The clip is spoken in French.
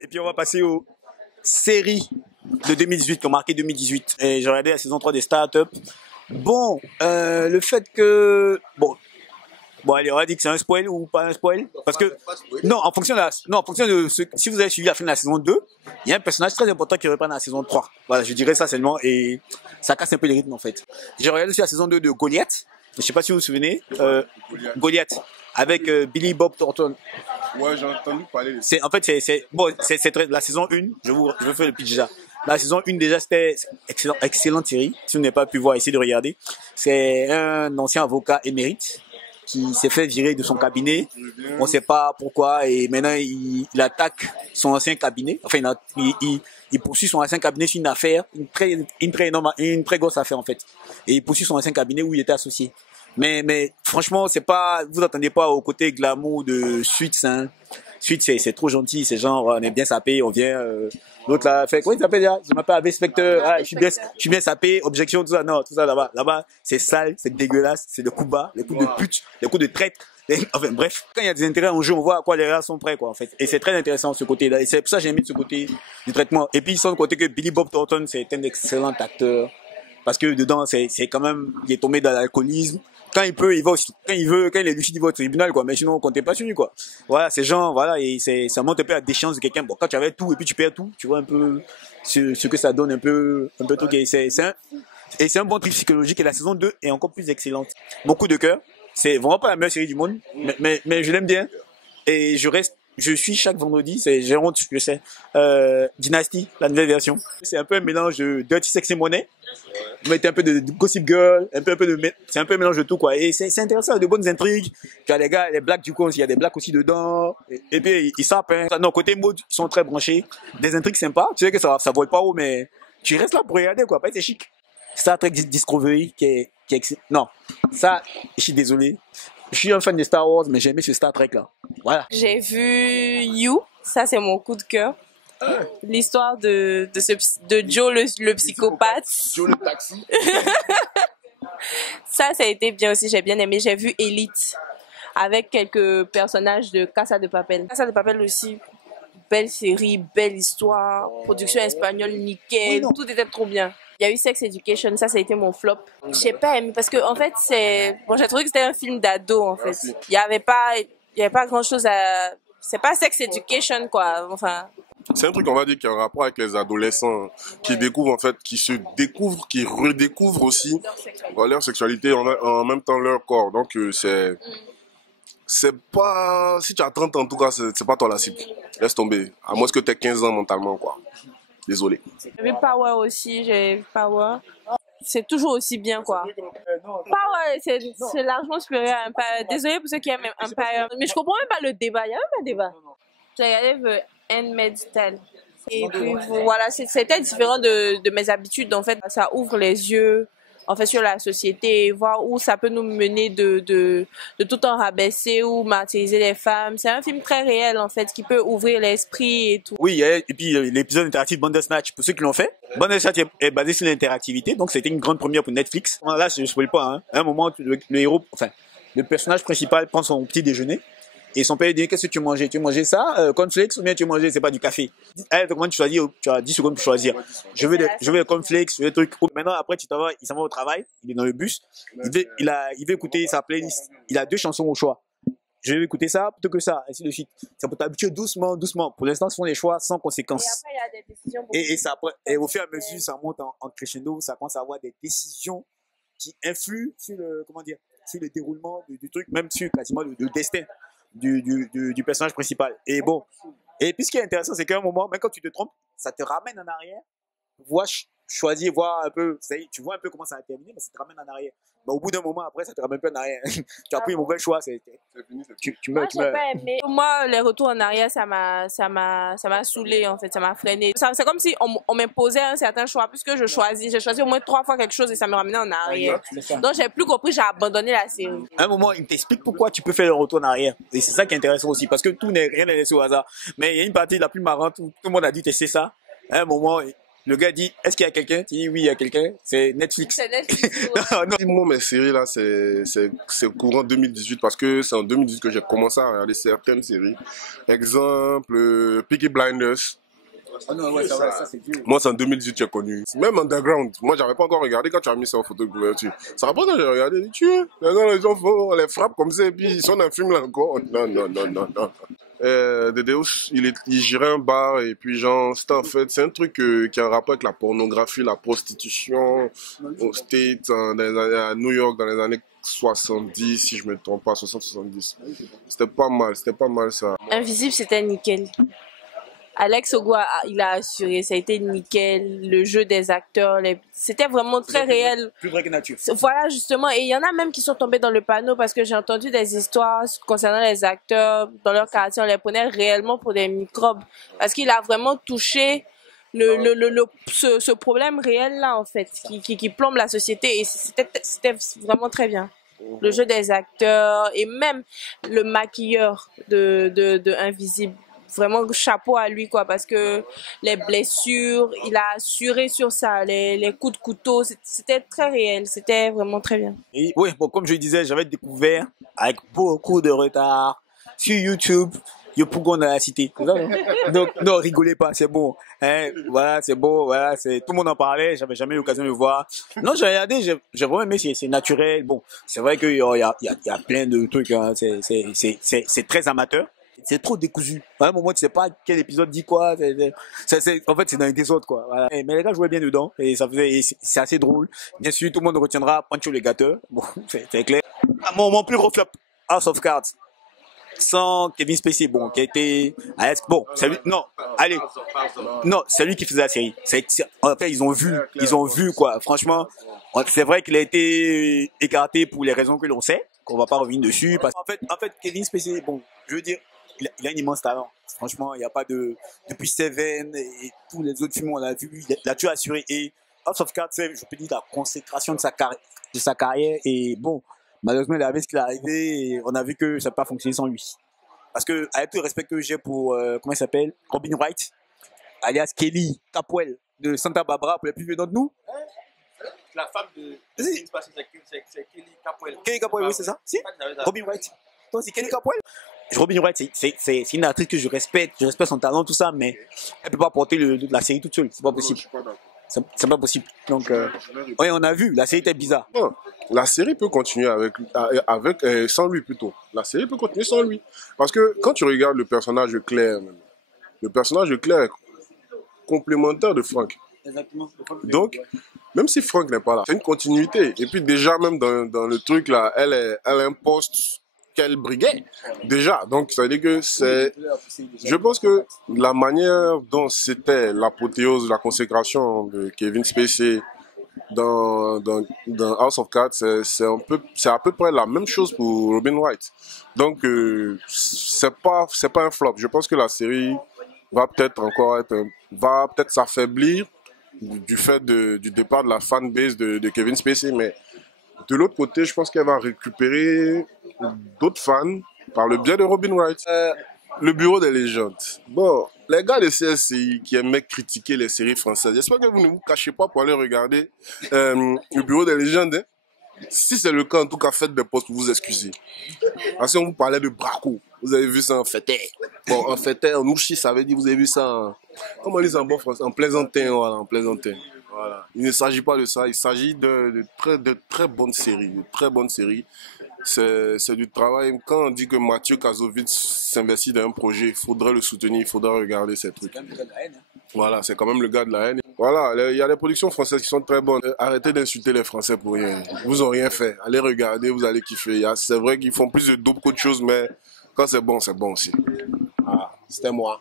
Et puis on va passer aux séries de 2018 qui ont marqué 2018. Et j'ai regardé la saison 3 des Startups. Bon, le fait que... Bon, allez, on va dire que c'est un spoil ou pas un spoil. Parce que, non, en fonction de si vous avez suivi la fin de la saison 2, il y a un personnage très important qui reprend dans la saison 3. Voilà, je dirais ça seulement et ça casse un peu les rythmes en fait. J'ai regardé aussi la saison 2 de Goliath. Je sais pas si vous vous souvenez. Goliath. Avec Billy Bob Thornton. Ouais, j'ai entendu parler. C'est très, la saison 1, je vous fais le pitch déjà. La saison 1 déjà c'était excellente série. Si vous n'avez pas pu voir, essayez de regarder. C'est un ancien avocat émérite qui s'est fait virer de son cabinet. On ne sait pas pourquoi et maintenant il attaque son ancien cabinet. Enfin, il poursuit son ancien cabinet sur une affaire, une très grosse affaire en fait. Et il poursuit son ancien cabinet où il était associé. Mais franchement, c'est pas, vous attendez pas au côté glamour de Suits, hein. Suits, c'est trop gentil, c'est genre, on est bien sapé, on vient, l'autre là, fait, comment il s'appelle là? Je m'appelle Abbé Spectre, ah, je suis bien sapé, objection, tout ça, non, tout ça là-bas, c'est sale, c'est dégueulasse, c'est des coups bas, les coups de pute, les coups de traite. Enfin, bref, quand il y a des intérêts en jeu, on voit à quoi les gars sont prêts, quoi, en fait. Et c'est très intéressant, ce côté-là. Et c'est pour ça que j'ai aimé ce côté du traitement. Et puis, sans le côté que Billy Bob Thornton, c'est un excellent acteur. Parce que dedans, c'est quand même, il est tombé dans l'alcoolisme. Quand il peut, il va aussi, quand il est lucide, il va au tribunal, quoi. Mais sinon, comptez pas sur lui, quoi. Voilà, ces gens, voilà, et ça montre un peu la déchéance de quelqu'un. Bon, quand tu avais tout et puis tu perds tout, tu vois un peu ce que ça donne un peu truc. Et c'est un bon truc psychologique et la saison 2 est encore plus excellente. Beaucoup de cœur. C'est vraiment pas la meilleure série du monde, mais je l'aime bien. Et je suis chaque vendredi, j'ai honte, je sais, Dynasty, la nouvelle version. C'est un peu un mélange de Dirty Sexy Money. Vous mettez un peu de Gossip Girl, c'est un peu un mélange de tout, quoi. Et c'est intéressant, de bonnes intrigues. Tu as les gars, les blagues, du coup, il y a des blagues aussi dedans. Et puis, ils sapent, hein. Non, côté mode, ils sont très branchés. Des intrigues sympas. Tu sais que ça vole pas haut, mais tu restes là pour regarder, quoi. C'est chic. Star Trek Discovery, qui est non. Ça, je suis désolé. Je suis un fan de Star Wars, mais j'ai aimé ce Star Trek là. Voilà. J'ai vu You, ça c'est mon coup de cœur. L'histoire de Joe le psychopathe. Joe le taxi. Ça a été bien aussi, j'ai bien aimé. J'ai vu Elite avec quelques personnages de Casa de Papel. Casa de Papel aussi, belle série, belle histoire, production espagnole nickel, tout était trop bien. Il y a eu Sex Education, ça a été mon flop. J'ai pas aimé parce que en fait j'ai trouvé que c'était un film d'ado en fait. Il y avait pas grand chose c'est pas Sex Education quoi, enfin. C'est un truc, on va dire, qui a un rapport avec les adolescents qui découvrent, en fait, qui se découvrent, qui redécouvrent aussi leur sexualité, en même temps leur corps. Donc, c'est pas, si tu as 30 ans, en tout cas, c'est pas toi la cible. Laisse tomber. À moins que tu aies 15 ans mentalement, quoi. Désolé. J'ai vu Power aussi, j'ai vu Power. C'est toujours aussi bien, quoi. Power, c'est largement supérieur à Empire. Désolé pour ceux qui aiment Empire. Mais je comprends même pas le débat. Il y a même pas de débat. J'ai regardé The Handmaid's Tale. Et puis voilà, c'était différent de mes habitudes. En fait, ça ouvre les yeux en fait sur la société, voir où ça peut nous mener de tout en rabaisser ou martyriser les femmes. C'est un film très réel en fait qui peut ouvrir l'esprit et tout. Oui, et puis l'épisode interactif Bandersnatch, pour ceux qui l'ont fait. Bandersnatch est basé sur l'interactivité, donc c'était une grande première pour Netflix. Là, je ne spoil pas, hein. À un moment, le héros, enfin, le personnage principal prend son petit déjeuner. Et son père lui dit, qu'est-ce que tu mangeais? Tu mangeais ça, cornflakes, ou bien tu mangeais, c'est pas du café? Comment tu choisis? Tu as 10 secondes pour choisir. Je veux des cornflakes, je veux des trucs. Maintenant, après, il s'en va au travail, il est dans le bus, il veut écouter sa playlist. Il a 2 chansons au choix. Je vais écouter ça plutôt que ça, ainsi de suite. Ça peut t'habituer doucement. Pour l'instant, ce sont des choix sans conséquences. Et après, il y a des décisions. Et au fur et à mesure, ça monte en crescendo, ça commence à avoir des décisions qui influent sur sur le déroulement du truc, même sur quasiment le destin du personnage principal. Et bon, et puis ce qui est intéressant, c'est qu'à un moment, même quand tu te trompes, ça te ramène en arrière, choisir, voir un peu, tu vois un peu comment ça a terminé, mais ça te ramène en arrière. Mais au bout d'un moment, après, ça te ramène plus en arrière. Tu as pris un mauvais choix, tu meurs. Moi, j'ai pas aimé. Moi, les retours en arrière, ça m'a saoulé, en fait, ça m'a freiné. C'est comme si on m'imposait un certain choix, puisque j'ai choisi au moins 3 fois quelque chose et ça me ramenait en arrière. Donc, j'ai plus compris, j'ai abandonné la série. À un moment, il t'explique pourquoi tu peux faire le retour en arrière. Et c'est ça qui est intéressant aussi, parce que rien n'est laissé au hasard. Mais il y a une partie la plus marrante où tout le monde a dit, c'est ça. À un moment, Le gars dit, est-ce qu'il y a quelqu'un? Tu dis, oui, il y a quelqu'un. C'est Netflix. C'est Netflix. Non. Moi, mes séries là, c'est courant 2018 parce que c'est en 2018 que j'ai commencé à regarder certaines séries. Exemple, Peaky Blinders. Ah non, ouais, ça c'est vieux. Moi, c'est en 2018 que j'ai connu. Même Underground. Moi, j'avais pas encore regardé quand tu as mis ça en photo de couverture. Ça rapporte que j'ai regardé, j'ai tué. Les gens on les frappe comme ça et puis ils sont dans un film là encore. Non. Dedeus, il gérait un bar et puis genre, c'était en fait, c'est un truc qui a un rapport avec la pornographie, la prostitution aux States, à New York dans les années 70, si je me trompe pas, 60-70. C'était pas mal ça. Invisible, c'était nickel. Alex Ogwa, il a assuré, ça a été nickel. Le jeu des acteurs, c'était vraiment très réel. Plus vrai que nature. Voilà, justement. Et il y en a même qui sont tombés dans le panneau parce que j'ai entendu des histoires concernant les acteurs. Dans leur quartier, on les prenait réellement pour des microbes. Parce qu'il a vraiment touché ce problème réel-là, en fait, qui plombe la société. Et c'était vraiment très bien. Le jeu des acteurs et même le maquilleur de Invisible. Vraiment chapeau à lui, quoi, parce que les blessures, il a assuré sur ça, les coups de couteau, c'était très réel, c'était vraiment très bien. Et oui, bon, comme je disais, j'avais découvert avec beaucoup de retard sur YouTube. Yopougon dans la cité. Donc, non, rigolez pas, c'est bon. Hein, voilà, c'est bon, voilà, tout le monde en parlait, j'avais jamais eu l'occasion de le voir. Non, j'ai regardé, j'ai vraiment aimé, c'est naturel. Bon, c'est vrai qu'il y a plein de trucs, hein, c'est très amateur. C'est trop décousu. À un moment, tu sais pas quel épisode dit quoi. En fait, c'est dans les désordres, quoi. Voilà. Mais les gars jouaient bien dedans. Et c'est assez drôle. Bien sûr, tout le monde retiendra Pancho le gâteur. Bon, c'est clair. Mon plus gros flop, House of Cards. Sans Kevin Spacey, bon, qui a été, bon, c'est lui, non, allez. Non, c'est lui qui faisait la série. En fait, ils ont vu, quoi. Franchement, c'est vrai qu'il a été écarté pour les raisons que l'on sait, qu'on va pas revenir dessus. Parce en fait, Kevin Spacey, bon, je veux dire, il a un immense talent. Franchement, il n'y a pas depuis Seven et tous les autres films on l'a vu, il a tout assuré. Et House of Cards, je peux dire la consécration de sa carrière. Et bon, malheureusement, il avait ce qu'il est arrivé et on a vu que ça n'a pas fonctionné sans lui. Parce que, avec tout le respect que j'ai pour, comment il s'appelle, Robin Wright, alias Kelly Capwell de Santa Barbara, pour les plus vieux d'entre nous. La femme de c'est Kelly Capwell. Kelly Capwell, oui, c'est ça? Si? Robin Wright. Toi, c'est Kelly Capwell? Robin Wright, c'est une actrice que je respecte son talent, tout ça, mais elle peut pas porter la série toute seule, c'est pas possible. C'est pas possible. Donc, oui, on a vu, la série était bizarre. Non, la série peut continuer sans lui plutôt. La série peut continuer sans lui. Parce que quand tu regardes le personnage de Claire est complémentaire de Frank. Exactement. Donc, même si Frank n'est pas là, c'est une continuité. Et puis déjà, même dans le truc là, elle a un poste qu'elle briguait déjà. Donc, ça veut dire que je pense que la manière dont c'était l'apothéose, la consécration de Kevin Spacey dans House of Cards, c'est à peu près la même chose pour Robin Wright. Donc, c'est pas un flop. Je pense que la série va peut-être s'affaiblir du fait du départ de la fanbase de Kevin Spacey, mais de l'autre côté, je pense qu'elle va récupérer d'autres fans par le biais de Robin Wright. Le bureau des légendes. Bon, les gars de CSI qui aimaient critiquer les séries françaises, j'espère que vous ne vous cachez pas pour aller regarder le bureau des légendes. Hein. Si c'est le cas, en tout cas, faites des posts pour vous excuser. Parce qu'on vous parlait de Braco. Vous avez vu ça en fêté. Bon, en fêté, en ouchi, ça veut dire vous avez vu ça en... Comment on dit ça en bon français? En plaisantin, voilà, en plaisantin. Voilà. Il ne s'agit pas de ça, il s'agit de très bonnes séries. De très bonnes séries. C'est du travail. Quand on dit que Mathieu Kassovitz s'investit dans un projet, il faudrait le soutenir, il faudrait regarder ces trucs. Voilà, c'est quand même le gars de la haine. Voilà, il y a des productions françaises qui sont très bonnes. Arrêtez d'insulter les Français pour rien. Vous n'ont rien fait. Allez regarder, vous allez kiffer. C'est vrai qu'ils font plus de dope qu'autre chose, mais quand c'est bon aussi. Voilà, c'était moi.